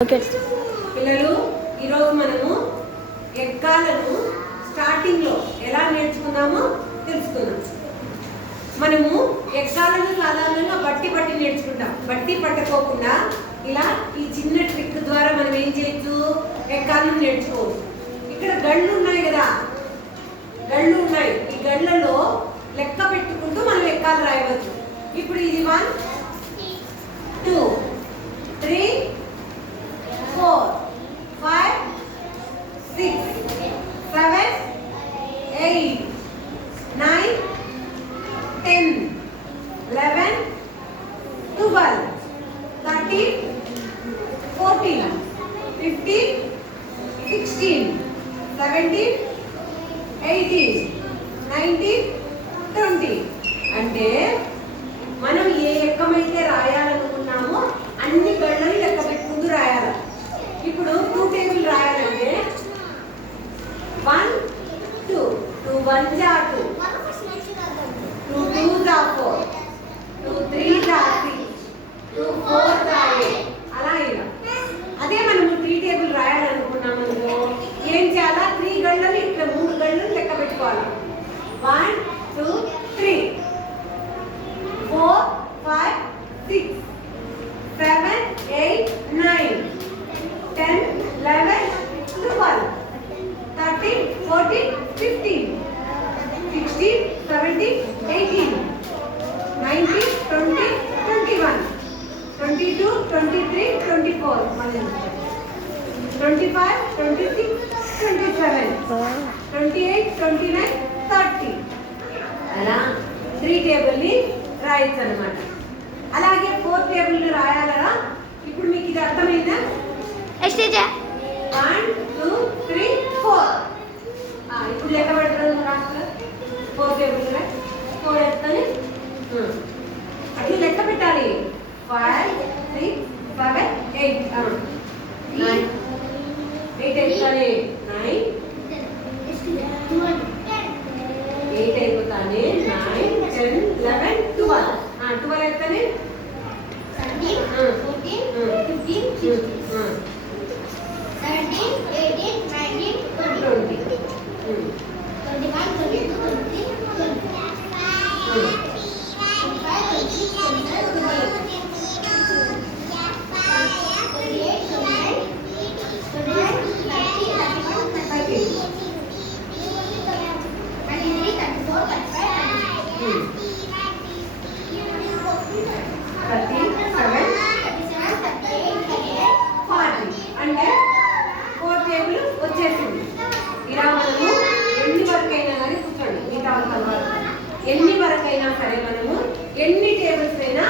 పిల్లలు ఈరోజు మనము ఎక్కాలను స్టార్టింగ్లో ఎలా నేర్చుకున్నామో తెలుసుకుందాం. మనము ఎక్కాలను సాధారణంగా బట్టి నేర్చుకుంటాం. బట్టి పట్టుకోకుండా ఇలా ఈ చిన్న ట్రిక్ ద్వారా మనం ఏం చేయొచ్చు, ఎక్కాలను నేర్చుకోవచ్చు. ఇక్కడ గళ్ళు ఉన్నాయి కదా, గళ్ళు ఉన్నాయి. ఈ గళ్ళలో లెక్క పెట్టుకుంటూ మనం ఎక్కాలు రాయవచ్చు. ఇప్పుడు ఇది 1 2 3 4 5 6 7 8 9 10 11 12 13 14 15 16 17 18 19 20. అంటే మనం ఏ ఎక్కమైతే రాయాలనుకున్నామో అన్ని గళ్ళని లెక్క పెట్టుకుంటూ రాయాలి. ఇప్పుడు 2 టేబుల్ రాయాలంటే 1 2 2 1 जा 2 2 2 जा 4 2 3 जा 6 2 4 जा 8 అలా ఇలా. అదే మనము 3 టేబుల్ రాయాలనుకున్నామనుకో ఏం చేయాలా, 3 గళ్ళని ఇట్లా 3 గళ్ళని లెక్క పెట్టుకోవాలి. 1 2 3 4 5 6 7 8 9 10 11 12 13 14 15 16 17 18 19 20 21 22 23 24 25 26 27 28 29 30 అలా 3 టేబుల్ని రాయొచ్చు అన్నమాట. అలాగే 4 టేబుల్ రాయాలరా. ఇప్పుడు మీకు ఇది అర్థమైందా? 1 2 3 4. ఇప్పుడు లెక్క పెడతాను రాష్ట్ర 4 టేబుల్ 4 ఎత్తని అట్లా లెక్క పెట్టాలి. 5 6 7 8 9 8 ఎత్తాలి 9 8 అయిపోతానే 9 10 11 12 12 ఎత్తని 13 14 15 16 17 18 19 20 21 22 23 24 అంటే 4 టేబుల్ వచ్చేసింది. ఇలా మనము ఎన్ని వరకైనా కానీ కూర్చోండి, మిగతా ఎన్ని వరకైనా సరే మనము ఎన్ని టేబుల్స్ అయినా